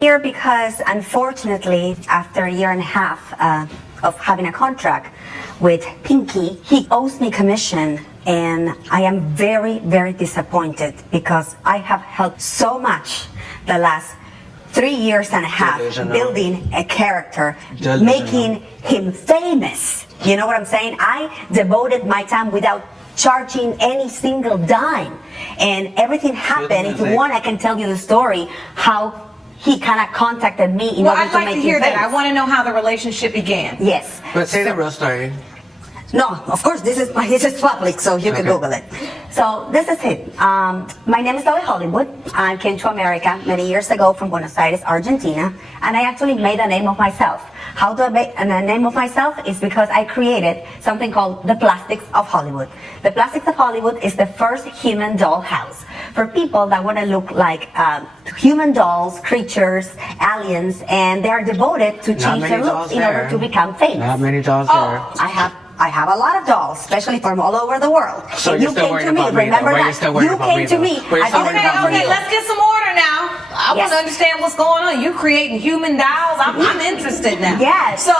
Here because unfortunately, after a year and a half of having a contract with Pinky, he owes me commission, and I am very, very disappointed because I have helped so much the last 3 years and a half building a character, making him famous. You know what I'm saying? I devoted my time without charging any single dime, and everything happened. If you want, I can tell you the story how he kind of contacted me in order to make him famous. Well, I'd like to hear that. I want to know how the relationship began. Yes. But say the real story. No, of course, this is public, so you can Google it. So this is it. My name is Dolly Hollywood. I came to America many years ago from Buenos Aires, Argentina, and I actually made a name of myself. How do I make a name of myself? Is because I created something called the Plastics of Hollywood. The Plastics of Hollywood is the first human doll house for people that want to look like human dolls, creatures, aliens, and they are devoted to change their looks in order to become famous. Not many dolls there. I have a lot of dolls, especially from all over the world. So you came to me, remember that? You came to me. Okay, let's get some order now. I want to understand what's going on. You creating human dolls? I'm interested now. Yes. So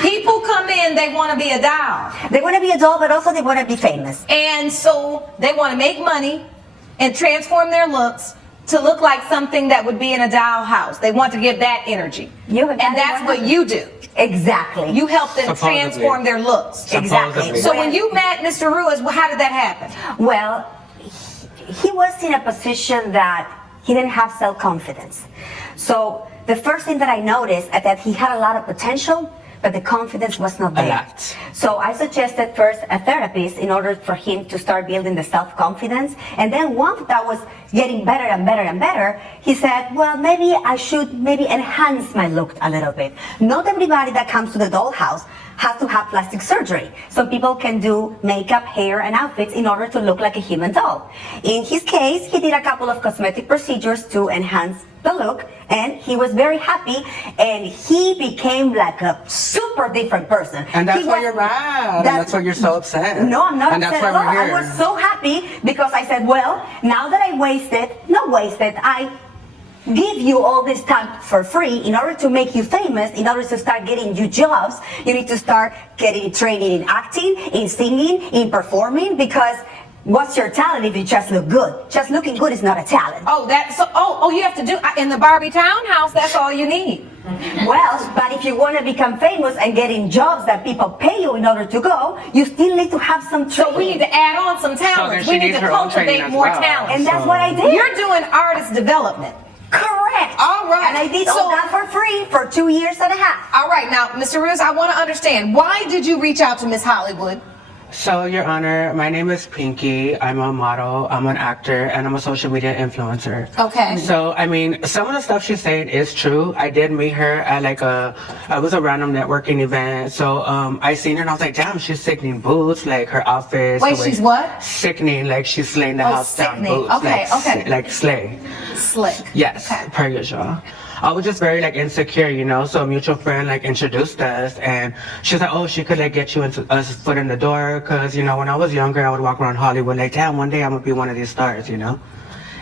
people come in, they want to be a doll. They want to be a doll, but also they want to be famous. And so they want to make money and transform their looks to look like something that would be in a doll house. They want to give that energy. And that's what you do. Exactly. You help them transform their looks. Exactly. So when you met Mr. Ruiz, how did that happen? Well, he was in a position that he didn't have self-confidence. So the first thing that I noticed is that he had a lot of potential, but the confidence was not there. So I suggested first a therapist in order for him to start building the self-confidence. And then once that was getting better and better and better, he said, well, maybe I should enhance my look a little bit. Not everybody that comes to the dollhouse has to have plastic surgery. Some people can do makeup, hair, and outfits in order to look like a human doll. In his case, he did a couple of cosmetic procedures to enhance the look, and he was very happy, and he became like a super different person. And that's why you're mad, and that's why you're so upset. No, I'm not and upset that's at all. why we're here. I was so happy because I said, well, now that I give you all this time for free in order to make you famous, in order to start getting you jobs, you need to start getting training in acting, in singing, in performing, because what's your talent if you just look good? Just looking good is not a talent. You have to do in the Barbie townhouse. That's all you need. Well, but if you want to become famous and getting jobs that people pay you in order to go, you still need to have some training. So we need to add on some talent. So we need to cultivate more talent. And that's what I did. You're doing artist development. Correct. All right. And I did all that for free for 2 years and a half. All right. Now, Mr. Ruiz, I want to understand, why did you reach out to Miss Hollywood? So, Your Honor, my name is Pinky. I'm a model, I'm an actor, and I'm a social media influencer. Okay. So, I mean, some of the stuff she's saying is true. I did meet her at it was a random networking event. So, I seen her and I was like, damn, she's sickening boots, like her outfits. Wait, she's what? Sickening, like she's slaying the house down boots. Okay, like slay. Slick. Yes, per usual. I was just very insecure, you know. So a mutual friend introduced us, and she's like, oh, she could get you into us foot in the door, cause you know when I was younger, I would walk around Hollywood damn, one day I'm gonna be one of these stars, you know.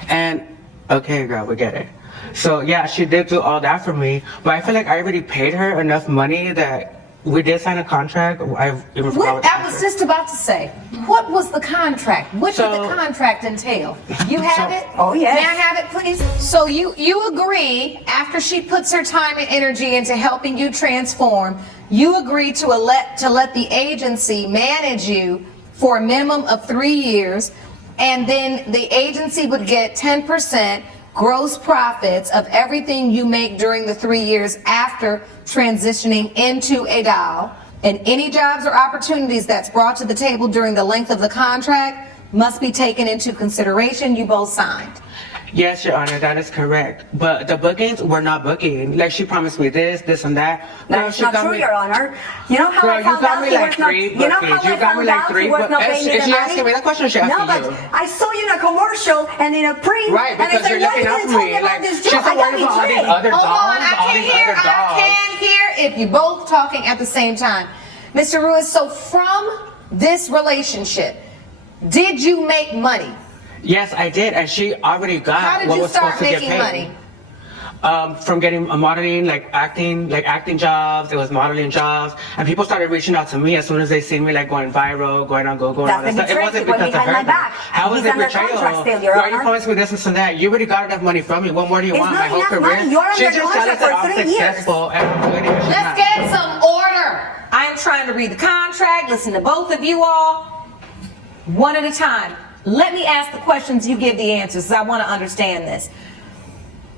And okay, girl, we get it. So yeah, she did do all that for me, but I feel like I already paid her enough money that we did sign a contract. I was just about to say, what was the contract? What did the contract entail? You have it? Oh, yes. May I have it, please? So you agree, after she puts her time and energy into helping you transform, you agree to let the agency manage you for a minimum of 3 years, and then the agency would get 10% gross profits of everything you make during the 3 years after transitioning into a doll, and any jobs or opportunities that's brought to the table during the length of the contract must be taken into consideration. You both signed. Yes, Your Honor, that is correct. But the bookings were not booking. She promised me this, and that. That's not true, Your Honor. You know how I found out he was not. You know how I found out he was not paying me the money. Is she asking me that question? She asking you. No, but I saw you in a commercial and in a print. Right, because you're looking out for me. She's so worried about all these other dolls. Hold on, I can't hear if you both talking at the same time. Mr. Ruiz, so from this relationship, did you make money? Yes, I did, and she already got what was supposed to get paid. How did you start making money? from getting modeling, like acting jobs. It was modeling jobs, and people started reaching out to me as soon as they see me like going viral, going on Google, and all That's that the stuff. It wasn't betrayal. because of Behind her. my back. How was He's it under betrayal? contract still, Your Why are you Honor. promising me this and that? You already got enough money from me. What more do you It's want? not My whole enough career. money. You're under She just contract jealous that for I'm 3 years. successful and good. Let's get some order. I am trying to read the contract, listen to both of you all, one at a time. Let me ask the questions, you give the answers, because I want to understand this.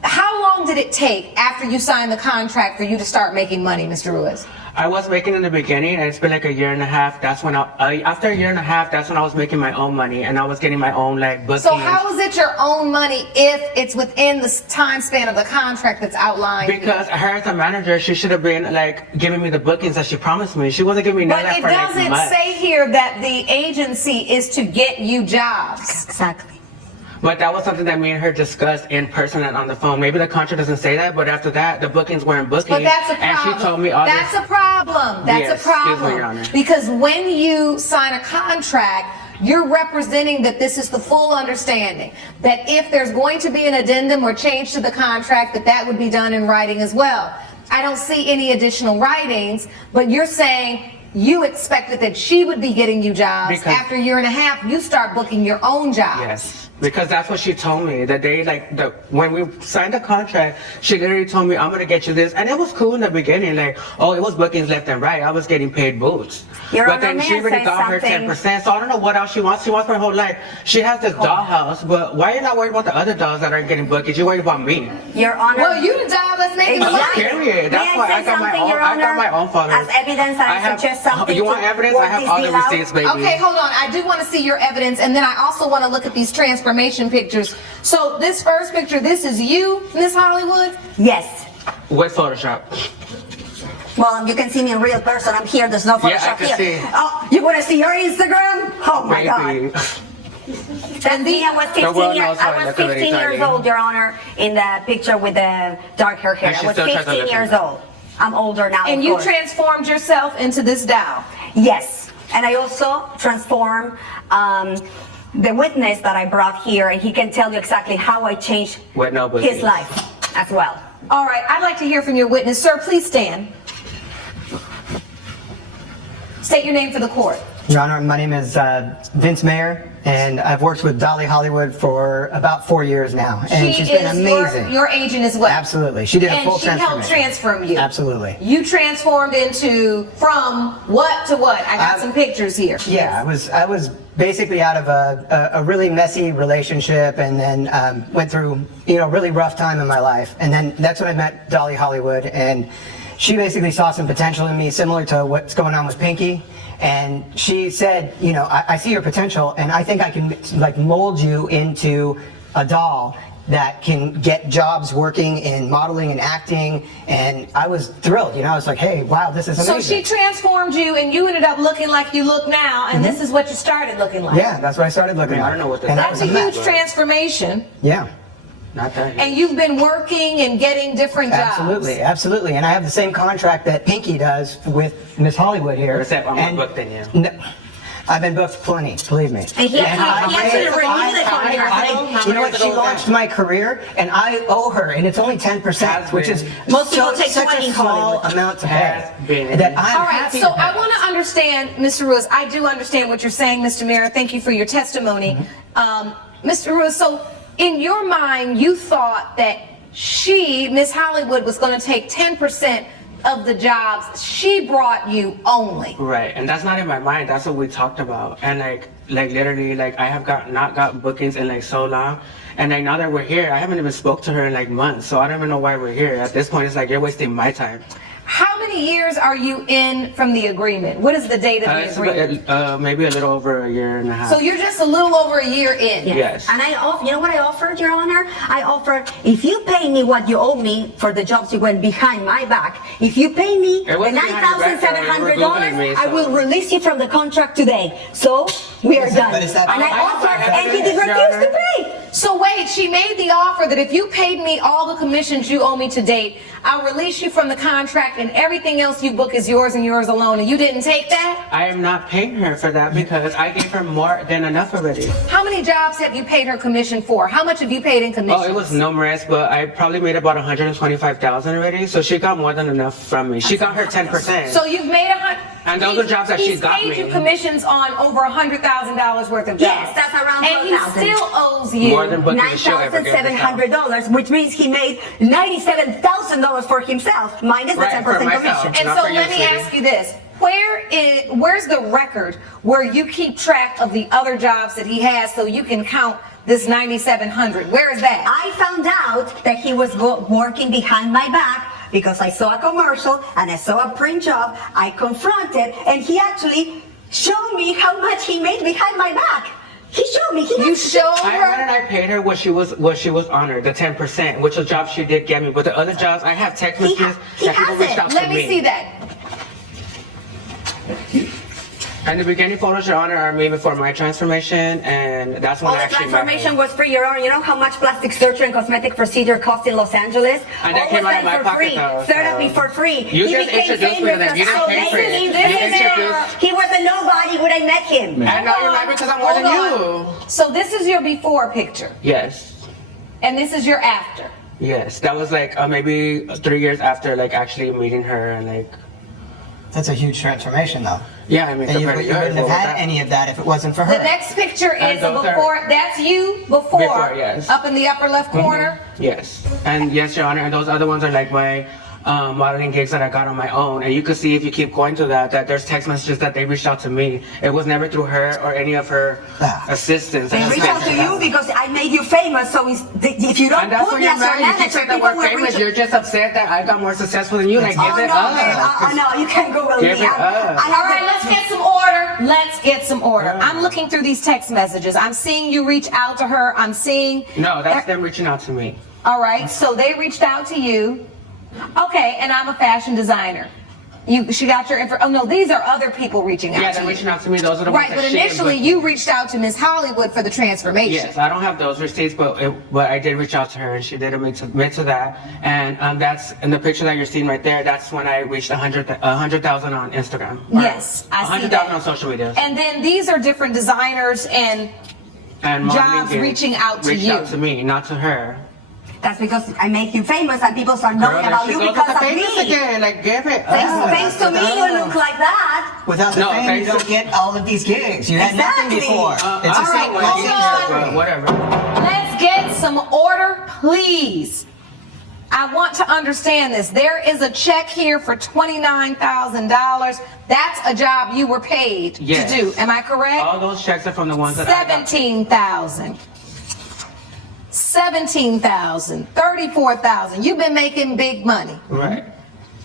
How long did it take after you signed the contract for you to start making money, Mr. Ruiz? I was making in the beginning, and it's been like a year and a half. That's when after a year and a half, that's when I was making my own money, and I was getting my own like bookings. So how is it your own money if it's within the time span of the contract that's outlined? Because her as a manager, she should have been like giving me the bookings that she promised me. She wasn't giving me none of But that it for like doesn't months. say here that the agency is to get you jobs. Exactly. But that was something that me and her discussed in person and on the phone. Maybe the contract doesn't say that, but after that, the bookings weren't booking. But that's a problem. And she told me all That's this. a problem. That's Yes, a problem. excuse me, Your Honor. Because when you sign a contract, you're representing that this is the full understanding. That if there's going to be an addendum or change to the contract, that would be done in writing as well. I don't see any additional writings, but you're saying you expected that she would be getting you jobs. Because- After a year and a half, you start booking your own jobs. Yes. Because that's what she told me. The day, when we signed the contract, she literally told me, I'm going to get you this. And it was cool in the beginning. Like, oh, it was bookings left and right. I was getting paid boots. Your But Honor, then may she I already say got her something? 10%. So I don't know what else she wants. She wants my whole life. She has this dollhouse, but why are you not worried about the other dolls that aren't getting bookings? You're worried about me. Your Honor. Well, you the doll that's making the Exactly. money. Period. That's May why say I got my something, own. Your I got Honor? my own followers. As evidence, I suggest something You want to evidence? I work have this all the deal out. receipts, baby. Okay, hold on. I do want to see your evidence, and then I also want to look at these transformation pictures. So this first picture, this is you, Miss Hollywood? Yes. With Photoshop. Well, you can see me in real person. I'm here. There's no Photoshop Yeah, I can here. see. Oh, you want to see your Instagram? Oh my God. Maybe. That's me. I was 15 world years. knows how I I was look already, 15 years darling. old, Your Honor, in the picture with the dark hair. And I she was still tries to 15 look years like old. I'm older now. And of you course. transformed yourself into this doll. Yes, and I also transform the witness that I brought here, and he can tell you exactly how I changed With no his bookings. life as well. All right, I'd like to hear from your witness. Sir, please stand. State your name for the court. Your Honor, my name is Vince Mayer, and I've worked with Dolly Hollywood for about 4 years now, and she's been amazing. Your agent as well. Absolutely, she did a full And she helped transformation. transform you. Absolutely. You transformed from what to what? I got some pictures here. Yeah, I was basically out of a really messy relationship, and then went through a really rough time in my life, and then that's when I met Dolly Hollywood, and she basically saw some potential in me, similar to what's going on with Pinky. And she said, I see your potential, and I think I can mold you into a doll that can get jobs working in modeling and acting. And I was thrilled, I was like, hey, wow, this is amazing. So she transformed you, and you ended up looking like you look now, and this is what you started looking like. Yeah, that's what I started looking I like. don't know what this And that is. That's was a mess. huge transformation. Yeah. Not that. And you've been working and getting different jobs. Absolutely. And I have the same contract that Pinky does with Miss Hollywood here. Except I'm more And- booked than you. No, I've been booked plenty, believe me. And he actually renewed the contract. You know what? She launched my career, and I owe her, and it's only 10%, Has which been. is Most people take such 20 a in small Hollywood. amount to Has pay. been. That I'm All right, happy so to I pay. want to understand, Mr. Ruiz, I do understand what you're saying, Mr. Mayor. Thank you for your testimony. Mr. Ruiz, so in your mind, you thought that Miss Hollywood, was going to take 10% of the jobs she brought you only. Right, and that's not in my mind. That's what we talked about. And like literally, I have not got bookings in so long. And now that we're here, I haven't even spoke to her in months. So I don't even know why we're here. At this point, it's you're wasting my time. How many years are you in from the agreement? What is the date of the It's agreement? maybe a little over a year and a half. So you're just a little over a year in. Yes. And you know what I offered, Your Honor? I offered, if you pay me what you owe me for the jobs you went behind my back, if you pay me the It wasn't behind your back, though. You were Googling me, $9,700, I so- will release you from the contract today. So we are done. but is that- And I I have offered, my and he did evidence, Your refuse to Honor. pay. So wait, she made the offer that if you paid me all the commissions you owe me to date, I'll release you from the contract and everything else you book is yours and yours alone, and you didn't take that? I am not paying her for that because I gave her more than enough already. How many jobs have you paid her commission for? How much have you paid in commission? Oh, it was numerous, but I probably made about $125,000 already, so she got more than enough from me. She got her 10%. So you've made And those are jobs that she got He's paid me. you commissions on over $100,000 worth of jobs. Yes, that's around And he $12,000. still owes you. More than Booker should ever give this out. $9,700, which means he made $97,000 for himself, minus the Right, for 10% myself. commission. And Not so for you, let me sweetie. ask you this. Where's the record where you keep track of the other jobs that he has so you can count this 9,700? Where is that? I found out that he was working behind my back because I saw a commercial and I saw a print job. I confronted, and he actually showed me how much he made behind my back. He showed me. You showed I went and her? I paid her what she was honored, the 10%, which was a job she did get me. But the other jobs, I have text He messages he that people has reached it. out to Let me see that. And the beginning photos, Your Honor, are me before my transformation, and that's when All I the actually met transformation her. was free, Your Honor. You know how much plastic surgery and cosmetic procedure cost in Los Angeles? And that All came was out of done my for pocket, free. though, Therapy so- for free. You He just became introduced me to them. You famous didn't pay for it. because- You introduced- He was a nobody when I met him. And now you're mad because I'm more than you. So this is your before picture, Yes. and this is your after. Yes. That was like maybe 3 years after like actually meeting her and like, That's a huge transformation, though. yeah, I mean, And you compared to wouldn't yours, have what was had that? any of that if it wasn't for her. The next picture is And a those are- before. That's you before. Before, yes. Up in the upper left corner. Yes. And yes, Your Honor, and those other ones are like my modeling gigs that I got on my own. And you can see if you keep going to that there's text messages that they reached out to me. It was never through her or any of her assistants. They reached out to you because I made you famous. So if you don't And that's put when me you're as your mad. You keep manager, saying that people we're will famous. reach. You're just upset that I got more successful than you. Like, Oh give no, it babe. up. Oh no, you can't Google Give me. it up. I All right, let's get some order. Let's get some order. Yeah. I'm looking through these text messages. I'm seeing you reach out to her. I'm seeing. No, that's them reaching out to me. All right, so they reached out to you. Okay, and I'm a fashion designer. She got your info. Oh no, these are other people reaching out Yeah, to they're you. reaching out to me. Those are the Right, ones but that she initially input. you reached out to Miss Hollywood for the transformation. Yes, I don't have those receipts, but I did reach out to her, and she did admit to that. And that's in the picture that you're seeing right there. That's when I reached 100,000 on Instagram. Or Yes, I see 100,000 that. on social media. And then these are different designers and And modeling jobs gigs reaching out to reached you. out to me, not to her. That's because I make you famous and people start knowing Girl, about there she you goes because with the of famous me. again. Like, give it Thanks, up. thanks to me, you look like that. Without the No, fame, you thanks don't to- get all of these gigs. You had nothing Exactly. before. I It's a don't all right, know simple what hold you on. said, but whatever. let's get some order, please. I want to understand this. There is a check here for $29,000. That's a job you were paid Yes. to do. Am I correct? All those checks are from the ones that I got. 17,000. 17,000, 34,000. You've been making big money. Right.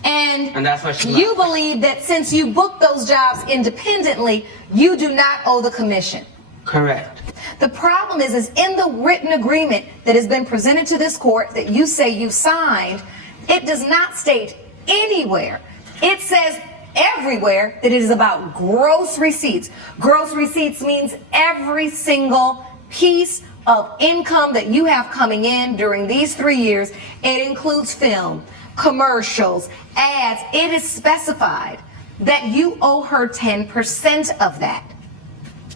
And that's why she you left. believe that since you booked those jobs independently, you do not owe the commission. Correct. The problem is in the written agreement that has been presented to this court that you say you signed, it does not state anywhere. It says everywhere that it is about gross receipts. Gross receipts means every single piece of income that you have coming in during these 3 years. It includes film, commercials, ads. It is specified that you owe her 10% of that.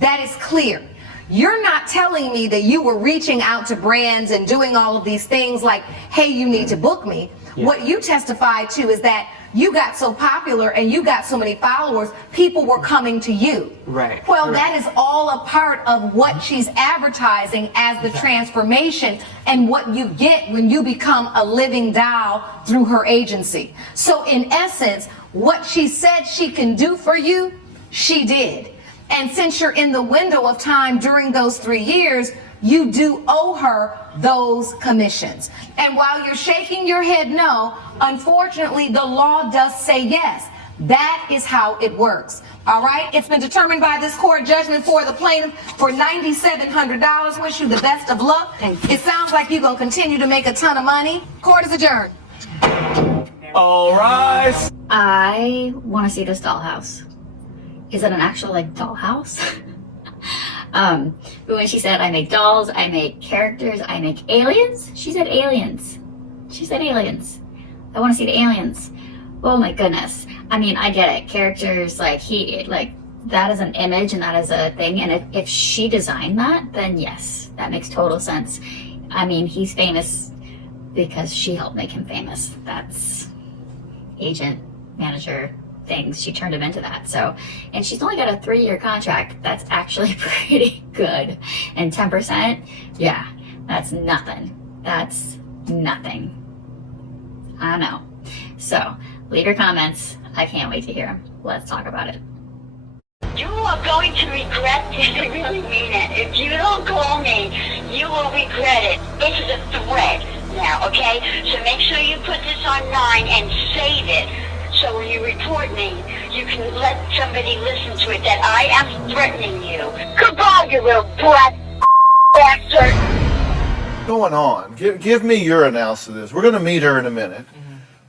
That is clear. You're not telling me that you were reaching out to brands and doing all of these things like, hey, you need to book me. Yeah. What you testified to is that you got so popular and you got so many followers, people were coming to you. Right. Well, Correct. that is all a part of what she's advertising as the transformation and what you get when you become a living doll through her agency. So in essence, what she said she can do for you, she did. And since you're in the window of time during those 3 years, you do owe her those commissions. And while you're shaking your head no, unfortunately, the law does say yes. That is how it works. All right? It's been determined by this court judgment for the plaintiff for $9,700. Wish you the best of luck. Thank you. It sounds like you're going to continue to make a ton of money. Court is adjourned. All rise. I want to see this dollhouse. Is it an actual like dollhouse? But when she said, I make dolls, I make characters, I make aliens, she said aliens. She said aliens. I want to see the aliens. Oh my goodness. I mean, I get it. Characters, like, that is an image and that is a thing. And if she designed that, then yes, that makes total sense. I mean, he's famous because she helped make him famous. That's agent, manager, things. She turned him into that. So, and she's only got a 3-year contract. That's actually pretty good. And 10%, yeah, that's nothing. That's nothing. I don't know. So, leave your comments. I can't wait to hear them. Let's talk about it. You are going to regret this. I really mean it. If you don't call me, you will regret it. This is a threat now, okay? So make sure you put this on 9 and save it. So when you report me, you can let somebody listen to it that I am threatening you. Goodbye, you little brat bastard. Going on? Give me your analysis of this. We're going to meet her in a minute.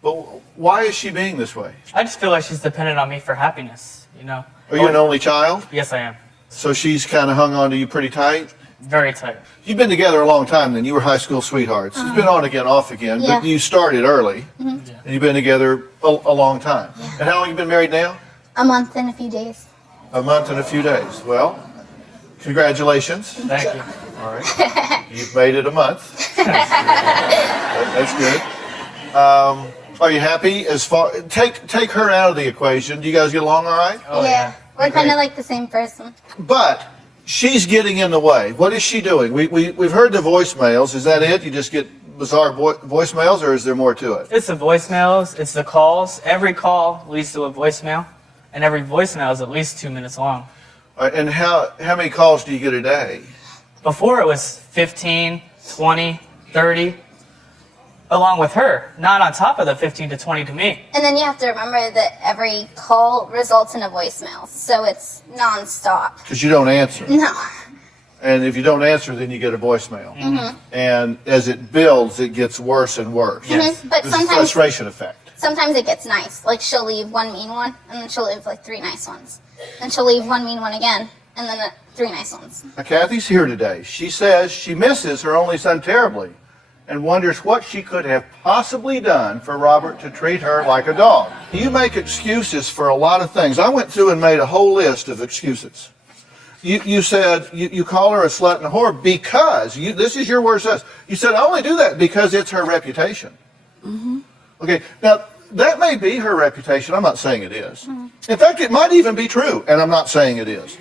But why is she being this way? I just feel like she's dependent on me for happiness, you know? Are you an only child? Yes, I am. So she's kind of hung on to you pretty tight? Very tight. You've been together a long time then. You were high school sweethearts. It's been on again, off again. Yeah. But you started early. And you've been together a long time. And how long have you been married now? A month and a few days. A month and a few days. Well, congratulations. Thank you. All right. You've made it a month. That's good. Are you happy as far... Take her out of the equation. Do you guys get along all right? Oh, yeah. We're kind of like the same person. But she's getting in the way. What is she doing? We've heard the voicemails. Is that it? You just get bizarre voicemails, or is there more to it? It's the voicemails, it's the calls. Every call leads to a voicemail, and every voicemail is at least 2 minutes long. All right, and how many calls do you get a day? Before it was 15, 20, 30, along with her, not on top of the 15 to 20 to me. And then you have to remember that every call results in a voicemail, so it's non-stop. Because you don't answer. No. And if you don't answer, then you get a voicemail. And as it builds, it gets worse and worse. But It's a sometimes frustration effect. it gets nice. Like, she'll leave one mean one, and then she'll leave like 3 nice ones. Then she'll leave one mean one again, and then 3 nice ones. Now, Kathy's here today. She says she misses her only son terribly and wonders what she could have possibly done for Robert to treat her like a dog. You make excuses for a lot of things. I went through and made a whole list of excuses. You said you call her a slut and a whore because, this is your word says, you said, I only do that because it's her reputation. Okay, now that may be her reputation. I'm not saying it is. In fact, it might even be true, and I'm not saying it is.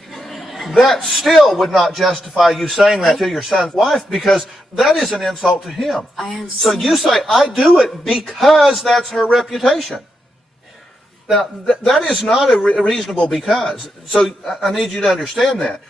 That still would not justify you saying that to your son's wife, because that is an insult to him. I understand. So you say, I do it because that's her reputation. Now, that is not a reasonable because. So I need you to understand that.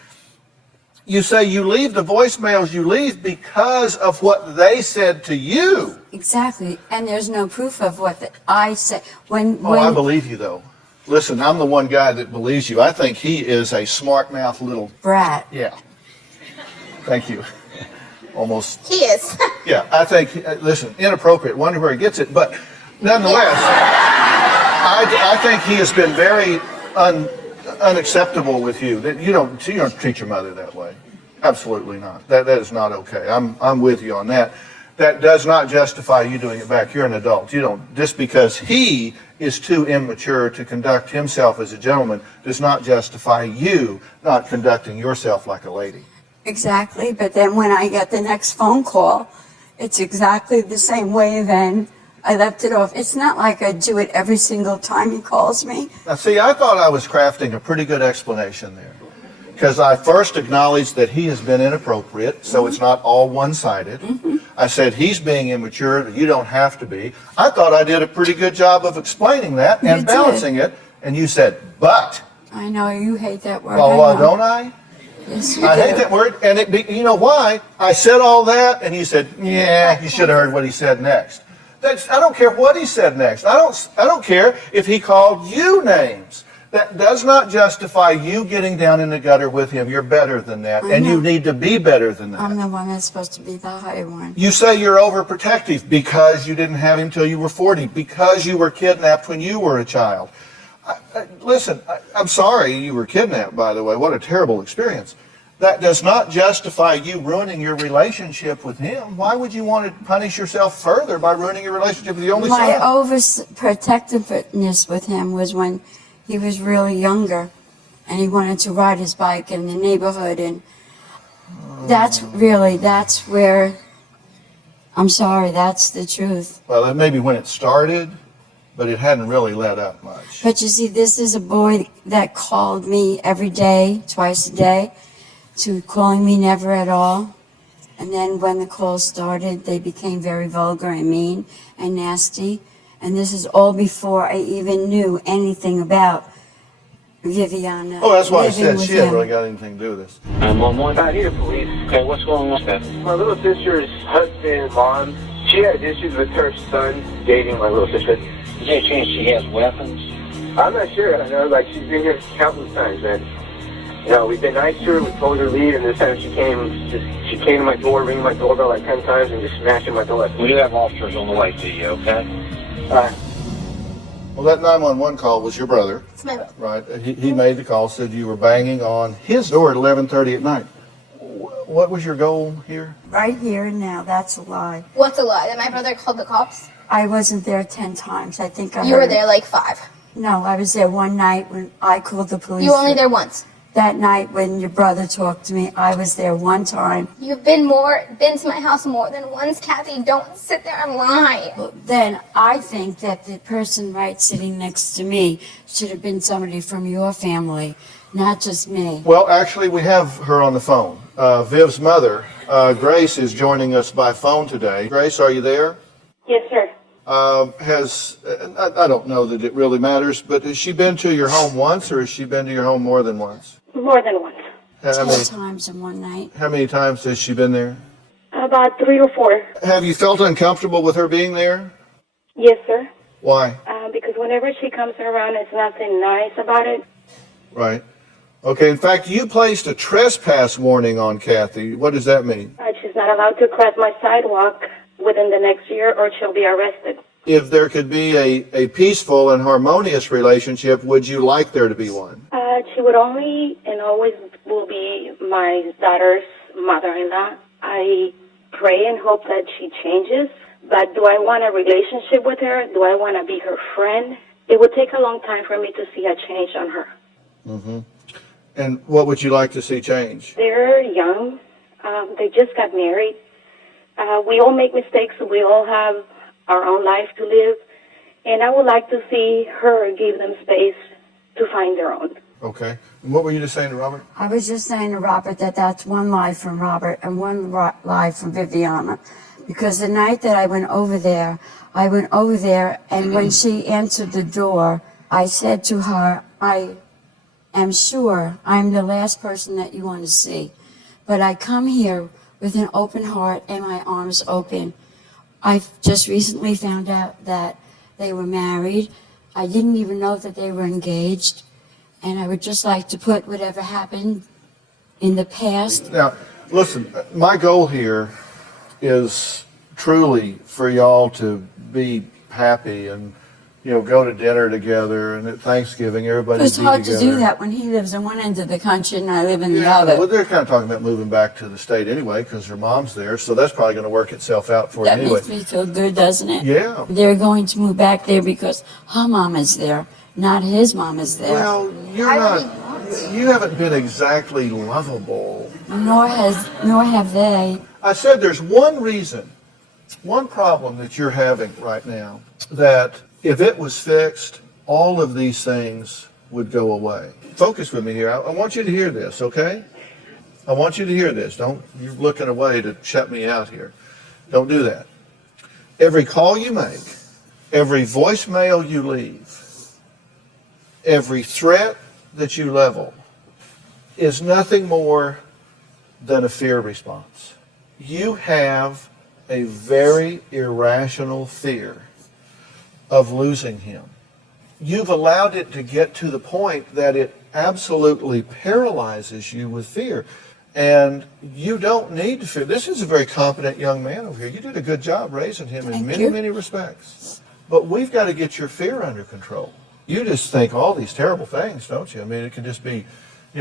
You say you leave the voicemails you leave because of what they said to you. Exactly, and there's no proof of what I say. I believe you, though. Listen, I'm the one guy that believes you. I think he is a smart-mouthed little... brat. Yeah. Thank you. Almost... He is. Yeah, I think, listen, inappropriate. Wonder where he gets it. But nonetheless, I think he has been very unacceptable with you. That you don't treat your mother that way. Absolutely not. That is not okay. I'm with you on that. That does not justify you doing it back. You're an adult. You don't, just because he is too immature to conduct himself as a gentleman does not justify you not conducting yourself like a lady. Exactly, but then when I get the next phone call, it's exactly the same way then. I left it off. It's not like I do it every single time he calls me. Now, see, I thought I was crafting a pretty good explanation there. Because I first acknowledged that he has been inappropriate, so it's not all one-sided. I said he's being immature, that you don't have to be. I thought I did a pretty good job of explaining that and balancing it, and you said, but. I know, you hate that word. Well, don't I? Yes, you I do. hate that word, and you know why? I said all that, and you said, yeah, you should have heard what he said next. I don't care what he said next. I don't care if he called you names. That does not justify you getting down in the gutter with him. You're better than that, and you need to be better than that. I'm the one that's supposed to be the higher one. You say you're overprotective because you didn't have him till you were 40, because you were kidnapped when you were a child. Listen, I'm sorry you were kidnapped, by the way. What a terrible experience. that does not justify you ruining your relationship with him. Why would you want to punish yourself further by ruining your relationship with the only My son? overprotectiveness with him was when he was really younger and he wanted to ride his bike in the neighborhood, and that's where, I'm sorry, that's the truth. Well, that may be when it started, but it hadn't really let up much. But you see, this is a boy that called me every day, twice a day, to calling me never at all. And then when the calls started, they became very vulgar and mean and nasty. And this is all before I even knew anything about Viviana. Oh, that's why I living said with she hadn't him. really got anything to do with this. 911. I need a police. Okay, what's going on, Steph? My little sister's husband, mom, she had issues with her son dating my little sister. Is there a chance she has weapons? I'm not sure. I know, like, she's been here countless times, man. You know, we've been nice to her, we told her to leave, and this time she came to my door, ringing my doorbell like 10 times, and just smashing my door. We do have officers on the way to you, okay? Well, that 911 call was your brother, It's my brother. right? He made the call, said you were banging on his door at 11:30 at night. What was your goal here? Right here and now, that's a lie. What's a lie? That my brother called the cops? I wasn't there 10 times. I think I You were heard- there like 5. No, I was there one night when I called the police. You were only there once. That night when your brother talked to me, I was there one time. You've been to my house more than once, Kathy. Don't sit there and lie. Well, then I think that the person right sitting next to me should have been somebody from your family, not just me. Well, actually, we have her on the phone. Viv's mother, Grace, is joining us by phone today. Grace, are you there? Yes, sir. I don't know that it really matters, but has she been to your home once, or has she been to your home more than once? More than once. How 10 many, times in one night. how many times has she been there? About 3 or 4. Have you felt uncomfortable with her being there? Yes, sir. Why? Because whenever she comes around, it's nothing nice about it. Right. Okay, in fact, you placed a trespass warning on Kathy. What does that mean? She's not allowed to cross my sidewalk within the next year or she'll be arrested. If there could be a peaceful and harmonious relationship, would you like there to be one? She would only and always will be my daughter's mother-in-law. I pray and hope that she changes, but do I want a relationship with her? Do I want to be her friend? It would take a long time for me to see a change on her. Mm-hmm. And what would you like to see change? They're young. They just got married. We all make mistakes. We all have our own life to live. And I would like to see her give them space to find their own. Okay. And what were you just saying to Robert? I was just saying to Robert that that's one lie from Robert and one lie from Viviana. Because the night that I went over there, and when she answered the door, I said to her, I am sure I'm the last person that you want to see. But I come here with an open heart and my arms open. I just recently found out that they were married. I didn't even know that they were engaged. And I would just like to put whatever happened in the past. Now, listen, my goal here is truly for y'all to be happy and, you know, go to dinner together, and at Thanksgiving everybody It's be hard together. to do that when he lives in one end of the country and I live in the Yeah, other. well, they're kind of talking about moving back to the state anyway because her mom's there, so that's probably going to work itself out for That you anyway. makes me feel good, doesn't it? Yeah. They're going to move back there because her mom is there, not his mom is there. Well, you haven't been exactly lovable. Nor have they. I said there's one reason, one problem that you're having right now, that if it was fixed, all of these things would go away. Focus with me here. I want you to hear this, okay? I want you to hear this. You're looking away to shut me out here. Don't do that. Every call you make, every voicemail you leave, every threat that you level is nothing more than a fear response. You have a very irrational fear of losing him. You've allowed it to get to the point that it absolutely paralyzes you with fear. And you don't need to fear. This is a very competent young man over here. You did a good job raising him in many, many respects. But we've got to get your fear under control. You just think all these terrible things, don't you? I mean, it could just be,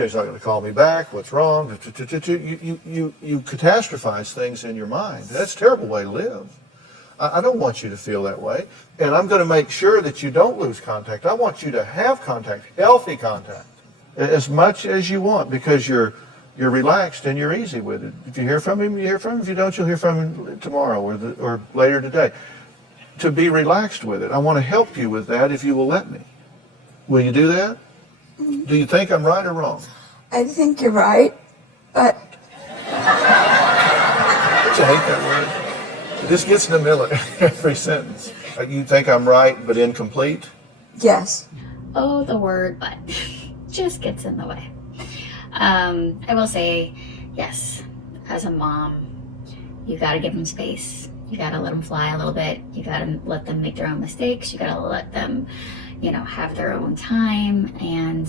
he's not going to call me back. What's wrong? You catastrophize things in your mind. That's a terrible way to live. I don't want you to feel that way. And I'm going to make sure that you don't lose contact. I want you to have contact, healthy contact, as much as you want, because you're relaxed and you're easy with it. If you hear from him, you hear from him. If you don't, you'll hear from him tomorrow or later today. To be relaxed with it. I want to help you with that if you will let me. Will you do that? Do you think I'm right or wrong? I think you're right, but Don't you hate that word? It just gets in the middle of every sentence. You think I'm right but incomplete? yes. Oh, the word but just gets in the way. I will say, yes, as a mom, you got to give them space. You got to let them fly a little bit. You got to let them make their own mistakes. You got to let them, have their own time, and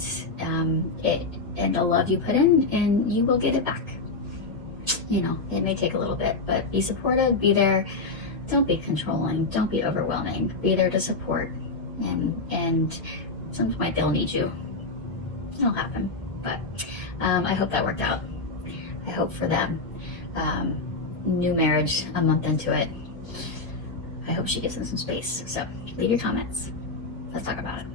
the love you put in, and you will get it back. It may take a little bit, but be supportive, be there. Don't be controlling. Don't be overwhelming. Be there to support, and some point they'll need you. It'll happen, but I hope that worked out. I hope for them. New marriage, a month into it. I hope she gives them some space. So leave your comments. Let's talk about it.